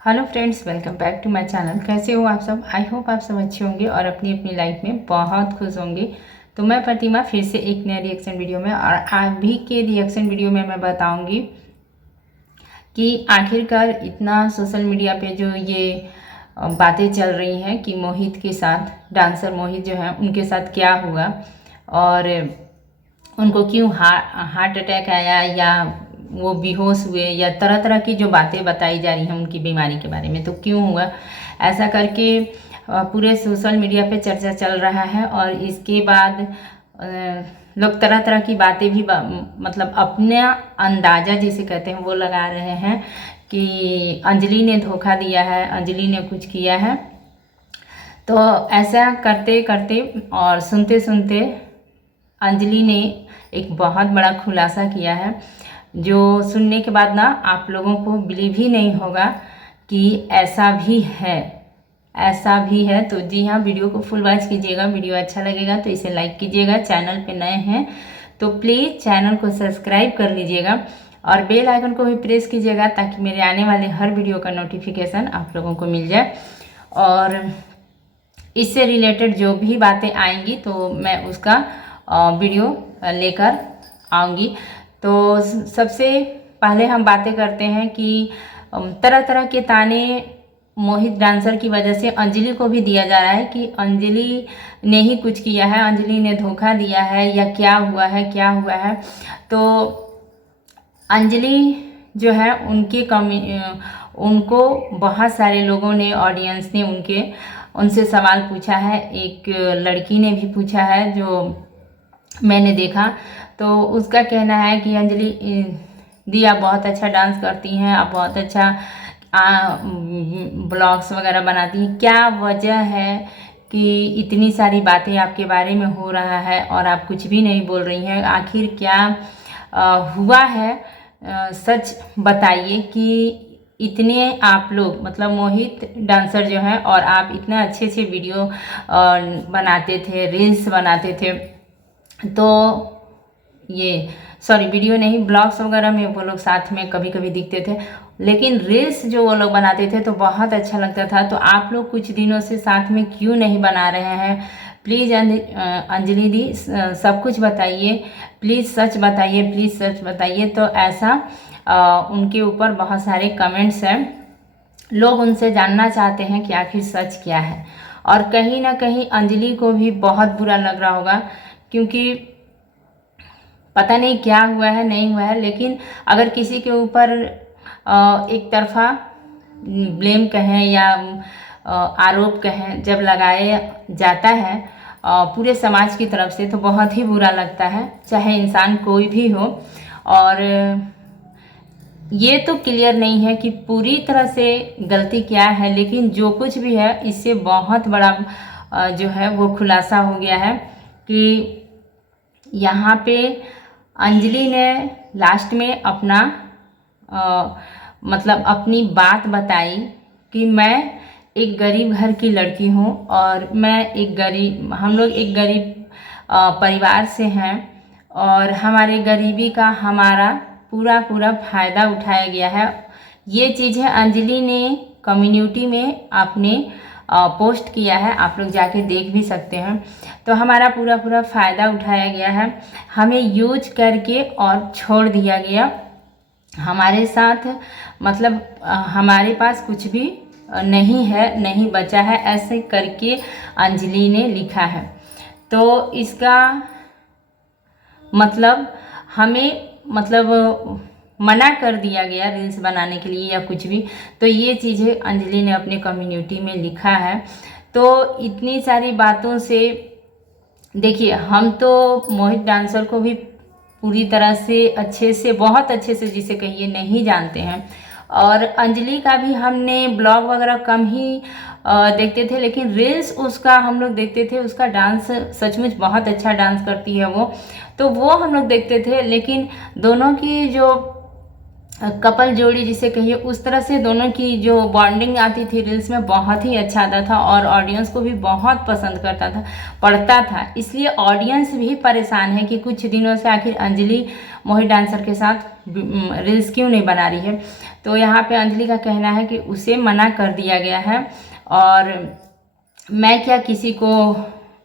Hello friends, welcome back to my channel. कैसे हो आप सब? आई होप आप सब अच्छे होंगे और अपनी अपनी लाइफ में बहुत खुश होंगे। तो मैं प्रतिमा फिर से एक नए रिएक्शन वीडियो में, और अभी के रिएक्शन वीडियो में मैं बताऊंगी कि आखिरकार इतना सोशल मीडिया पे जो ये बातें चल रही हैं कि मोहित के साथ, डांसर मोहित जो है उनके साथ क्या हुआ, और उनको क्यों हार्ट अटैक आया, या वो बेहोश हुए, या तरह तरह की जो बातें बताई जा रही हैं उनकी बीमारी के बारे में, तो क्यों हुआ ऐसा करके पूरे सोशल मीडिया पे चर्चा चल रहा है। और इसके बाद लोग तरह तरह की बातें भी मतलब अपना अंदाज़ा जिसे कहते हैं वो लगा रहे हैं कि अंजलि ने धोखा दिया है, अंजलि ने कुछ किया है। तो ऐसा करते करते और सुनते सुनते अंजलि ने एक बहुत बड़ा खुलासा किया है, जो सुनने के बाद ना आप लोगों को बिलीव ही नहीं होगा कि ऐसा भी है, ऐसा भी है। तो जी हाँ, वीडियो को फुल वॉच कीजिएगा। वीडियो अच्छा लगेगा तो इसे लाइक कीजिएगा। चैनल पे नए हैं तो प्लीज़ चैनल को सब्सक्राइब कर लीजिएगा और बेल आइकन को भी प्रेस कीजिएगा, ताकि मेरे आने वाले हर वीडियो का नोटिफिकेशन आप लोगों को मिल जाए। और इससे रिलेटेड जो भी बातें आएंगी तो मैं उसका वीडियो लेकर आऊँगी। तो सबसे पहले हम बातें करते हैं कि तरह तरह के ताने मोहित डांसर की वजह से अंजलि को भी दिया जा रहा है कि अंजलि ने ही कुछ किया है, अंजलि ने धोखा दिया है, या क्या हुआ है, क्या हुआ है। तो अंजलि जो है उनको बहुत सारे लोगों ने, ऑडियंस ने उनसे सवाल पूछा है। एक लड़की ने भी पूछा है जो मैंने देखा। तो उसका कहना है कि अंजलि दी, आप बहुत अच्छा डांस करती हैं, आप बहुत अच्छा ब्लॉग्स वगैरह बनाती हैं, क्या वजह है कि इतनी सारी बातें आपके बारे में हो रहा है और आप कुछ भी नहीं बोल रही हैं? आखिर क्या हुआ है? सच बताइए कि इतने आप लोग, मतलब मोहित डांसर जो है, और आप इतना अच्छे से वीडियो बनाते थे, रील्स बनाते थे, तो ये सॉरी वीडियो नहीं, ब्लॉग्स वगैरह में वो लोग साथ में कभी कभी दिखते थे, लेकिन रील्स जो वो लोग बनाते थे तो बहुत अच्छा लगता था। तो आप लोग कुछ दिनों से साथ में क्यों नहीं बना रहे हैं? प्लीज़ अंजलि दी सब कुछ बताइए, प्लीज़ सच बताइए, प्लीज़ सच बताइए। तो ऐसा उनके ऊपर बहुत सारे कमेंट्स हैं। लोग उनसे जानना चाहते हैं कि आखिर सच क्या है। और कहीं ना कहीं अंजलि को भी बहुत बुरा लग रहा होगा, क्योंकि पता नहीं क्या हुआ है, नहीं हुआ है, लेकिन अगर किसी के ऊपर एक तरफा ब्लेम कहें या आरोप कहें जब लगाया जाता है पूरे समाज की तरफ से, तो बहुत ही बुरा लगता है, चाहे इंसान कोई भी हो। और ये तो क्लियर नहीं है कि पूरी तरह से गलती क्या है, लेकिन जो कुछ भी है इससे बहुत बड़ा जो है वो खुलासा हो गया है कि यहाँ पे अंजलि ने लास्ट में अपना मतलब अपनी बात बताई कि मैं एक गरीब घर की लड़की हूँ, और हम लोग एक गरीब परिवार से हैं, और हमारे गरीबी का हमारा पूरा फ़ायदा उठाया गया है। ये चीज़ें अंजलि ने कम्युनिटी में अपने पोस्ट किया है, आप लोग जाके देख भी सकते हैं। तो हमारा पूरा फ़ायदा उठाया गया है, हमें यूज करके और छोड़ दिया गया। हमारे साथ मतलब हमारे पास कुछ भी नहीं है, नहीं बचा है, ऐसे करके अंजलि ने लिखा है। तो इसका मतलब हमें मना कर दिया गया रील्स बनाने के लिए या कुछ भी। तो ये चीज़ें अंजलि ने अपने कम्युनिटी में लिखा है। तो इतनी सारी बातों से देखिए, हम तो मोहित डांसर को भी पूरी तरह से अच्छे से, बहुत अच्छे से जिसे कहिए, नहीं जानते हैं, और अंजलि का भी हमने ब्लॉग वगैरह कम ही देखते थे, लेकिन रील्स उसका हम लोग देखते थे। उसका डांस सचमुच बहुत अच्छा डांस करती है वो, तो वो हम लोग देखते थे। लेकिन दोनों की जो कपल जोड़ी जिसे कहिए, उस तरह से दोनों की जो बॉन्डिंग आती थी रील्स में बहुत ही अच्छा आता था और ऑडियंस को भी बहुत पसंद करता था, पड़ता था। इसलिए ऑडियंस भी परेशान है कि कुछ दिनों से आखिर अंजलि मोहित डांसर के साथ रील्स क्यों नहीं बना रही है। तो यहाँ पे अंजलि का कहना है कि उसे मना कर दिया गया है और मैं क्या किसी को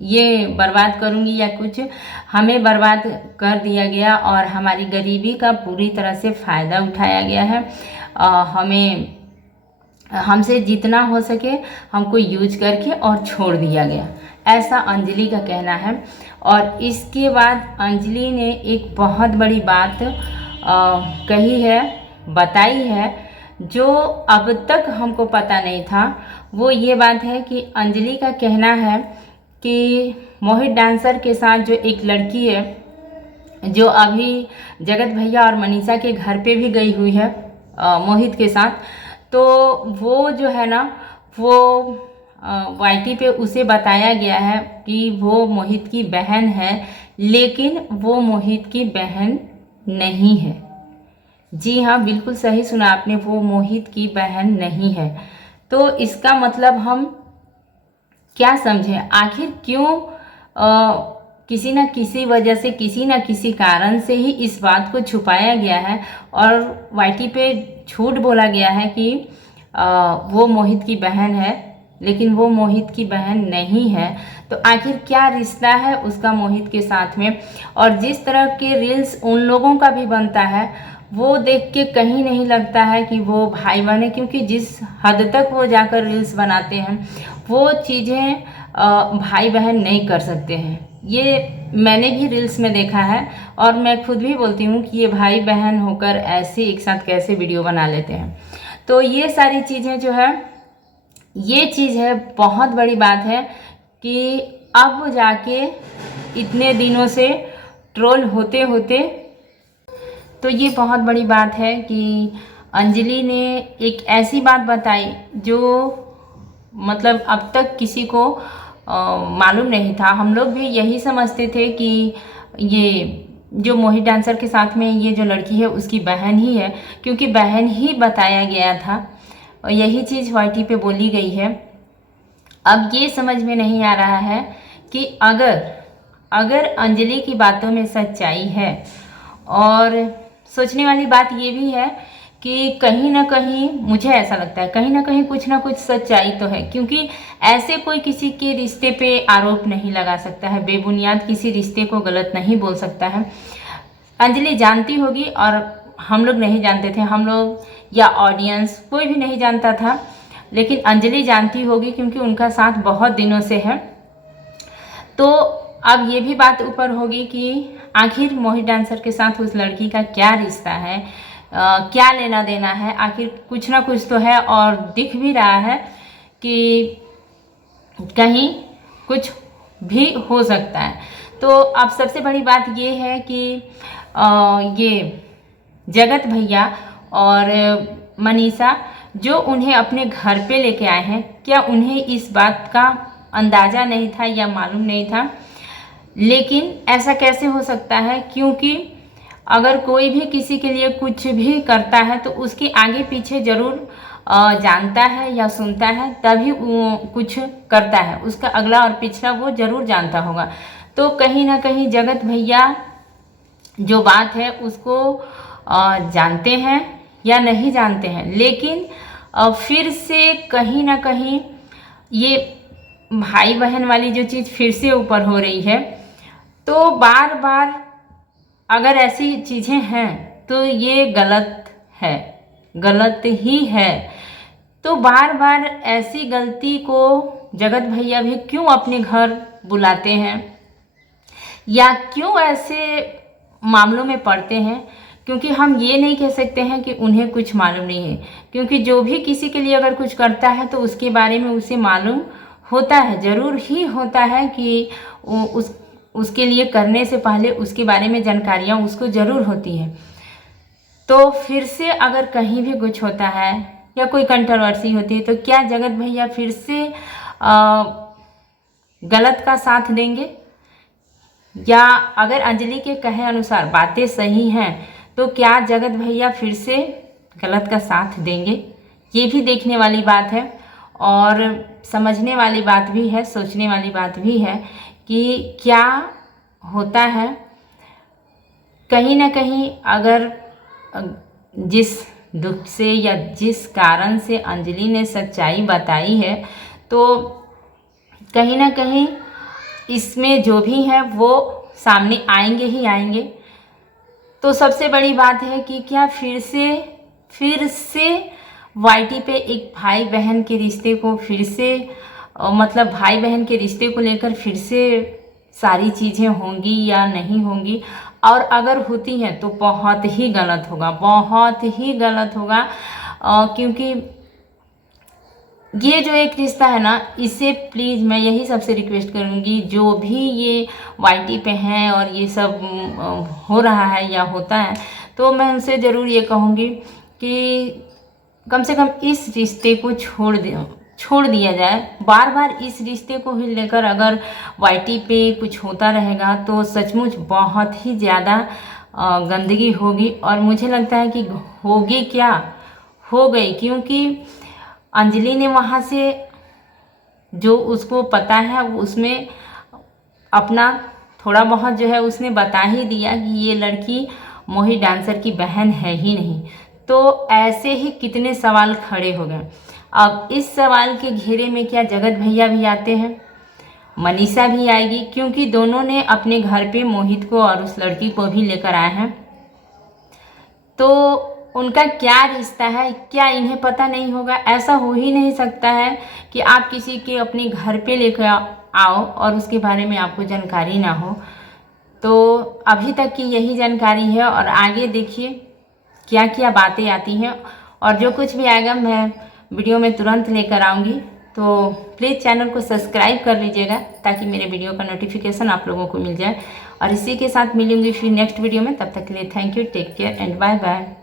ये बर्बाद करूंगी या कुछ, हमें बर्बाद कर दिया गया और हमारी गरीबी का पूरी तरह से फ़ायदा उठाया गया है। हमें हमसे जितना हो सके हमको यूज करके और छोड़ दिया गया, ऐसा अंजलि का कहना है। और इसके बाद अंजलि ने एक बहुत बड़ी बात कही है, बताई है, जो अब तक हमको पता नहीं था। वो ये बात है कि अंजलि का कहना है कि मोहित डांसर के साथ जो एक लड़की है, जो अभी जगत भैया और मनीषा के घर पे भी गई हुई है मोहित के साथ, तो वो जो है ना, वो वाईटी पे उसे बताया गया है कि वो मोहित की बहन है, लेकिन वो मोहित की बहन नहीं है। जी हाँ, बिल्कुल सही सुना आपने, वो मोहित की बहन नहीं है। तो इसका मतलब हम क्या समझें, आखिर क्यों किसी न किसी वजह से, किसी न किसी कारण से ही इस बात को छुपाया गया है और वाईटी पे झूठ बोला गया है कि वो मोहित की बहन है, लेकिन वो मोहित की बहन नहीं है। तो आखिर क्या रिश्ता है उसका मोहित के साथ में। और जिस तरह के रील्स उन लोगों का भी बनता है, वो देख के कहीं नहीं लगता है कि वो भाई बहन है, क्योंकि जिस हद तक वो जाकर रील्स बनाते हैं वो चीज़ें भाई बहन नहीं कर सकते हैं। ये मैंने भी रील्स में देखा है और मैं खुद भी बोलती हूँ कि ये भाई बहन होकर ऐसे एक साथ कैसे वीडियो बना लेते हैं। तो ये सारी चीज़ें जो है, ये चीज़ है, बहुत बड़ी बात है कि अब जाके इतने दिनों से ट्रोल होते होते, तो ये बहुत बड़ी बात है कि अंजलि ने एक ऐसी बात बताई जो मतलब अब तक किसी को मालूम नहीं था। हम लोग भी यही समझते थे कि ये जो मोहित डांसर के साथ में ये जो लड़की है उसकी बहन ही है, क्योंकि बहन ही बताया गया था और यही चीज़ वाईटी पे बोली गई है। अब ये समझ में नहीं आ रहा है कि अगर अंजलि की बातों में सच्चाई है, और सोचने वाली बात ये भी है कि कहीं ना कहीं मुझे ऐसा लगता है कहीं ना कुछ सच्चाई तो है, क्योंकि ऐसे कोई किसी के रिश्ते पे आरोप नहीं लगा सकता है, बेबुनियाद किसी रिश्ते को गलत नहीं बोल सकता है। अंजलि जानती होगी और हम लोग नहीं जानते थे, हम लोग या ऑडियंस कोई भी नहीं जानता था, लेकिन अंजलि जानती होगी क्योंकि उनका साथ बहुत दिनों से है। तो अब ये भी बात ऊपर होगी कि आखिर मोहित डांसर के साथ उस लड़की का क्या रिश्ता है, क्या लेना देना है। आखिर कुछ ना कुछ तो है और दिख भी रहा है कि कहीं कुछ भी हो सकता है। तो अब सबसे बड़ी बात ये है कि ये जगत भैया और मनीषा जो उन्हें अपने घर पे लेके आए हैं, क्या उन्हें इस बात का अंदाज़ा नहीं था या मालूम नहीं था? लेकिन ऐसा कैसे हो सकता है, क्योंकि अगर कोई भी किसी के लिए कुछ भी करता है तो उसके आगे पीछे ज़रूर जानता है या सुनता है, तभी वो कुछ करता है, उसका अगला और पिछला वो ज़रूर जानता होगा। तो कहीं ना कहीं जगत भैया जो बात है उसको जानते हैं या नहीं जानते हैं, लेकिन फिर से कहीं ना कहीं ये भाई बहन वाली जो चीज़ फिर से ऊपर हो रही है। तो बार बार अगर ऐसी चीज़ें हैं तो ये गलत है, गलत ही है। तो बार बार ऐसी गलती को जगत भैया भी क्यों अपने घर बुलाते हैं या क्यों ऐसे मामलों में पड़ते हैं? क्योंकि हम ये नहीं कह सकते हैं कि उन्हें कुछ मालूम नहीं है, क्योंकि जो भी किसी के लिए अगर कुछ करता है तो उसके बारे में उसे मालूम होता है, ज़रूर ही होता है कि उसके लिए करने से पहले उसके बारे में जानकारियाँ उसको ज़रूर होती है। तो फिर से अगर कहीं भी कुछ होता है या कोई कंट्रोवर्सी होती है तो क्या जगत भैया फिर से गलत का साथ देंगे? या अगर अंजलि के कहे अनुसार बातें सही हैं तो क्या जगत भैया फिर से गलत का साथ देंगे, ये भी देखने वाली बात है और समझने वाली बात भी है, सोचने वाली बात भी है कि क्या होता है। कहीं ना कहीं अगर जिस दुख से या जिस कारण से अंजलि ने सच्चाई बताई है, तो कहीं ना कहीं इसमें जो भी है वो सामने आएंगे ही आएंगे। तो सबसे बड़ी बात है कि क्या फिर से वाईटी पे एक भाई बहन के रिश्ते को फिर से मतलब भाई बहन के रिश्ते को लेकर फिर से सारी चीज़ें होंगी या नहीं होंगी, और अगर होती हैं तो बहुत ही गलत होगा, बहुत ही गलत होगा। क्योंकि ये जो एक रिश्ता है ना, इसे प्लीज़ मैं यही सबसे रिक्वेस्ट करूँगी, जो भी ये वाईटी पे हैं और ये सब हो रहा है या होता है, तो मैं उनसे ज़रूर ये कहूँगी कि कम से कम इस रिश्ते को छोड़ दिया जाए। बार बार इस रिश्ते को ही लेकर अगर वाईटी पे कुछ होता रहेगा तो सचमुच बहुत ही ज़्यादा गंदगी होगी, और मुझे लगता है कि होगी क्या, हो गई। क्योंकि अंजलि ने वहाँ से जो उसको पता है उसमें अपना थोड़ा बहुत जो है उसने बता ही दिया कि ये लड़की मोही डांसर की बहन है ही नहीं। तो ऐसे ही कितने सवाल खड़े हो गए। अब इस सवाल के घेरे में क्या जगत भैया भी आते हैं, मनीषा भी आएगी, क्योंकि दोनों ने अपने घर पे मोहित को और उस लड़की को भी लेकर आए हैं। तो उनका क्या रिश्ता है, क्या इन्हें पता नहीं होगा? ऐसा हो ही नहीं सकता है कि आप किसी के अपने घर पे लेकर आओ और उसके बारे में आपको जानकारी ना हो। तो अभी तक की यही जानकारी है, और आगे देखिए क्या क्या बातें आती हैं, और जो कुछ भी आएगा मैं वीडियो में तुरंत लेकर आऊँगी। तो प्लीज़ चैनल को सब्सक्राइब कर लीजिएगा ताकि मेरे वीडियो का नोटिफिकेशन आप लोगों को मिल जाए। और इसी के साथ मिलूंगी फिर नेक्स्ट वीडियो में। तब तक के लिए thank you, take care and bye bye.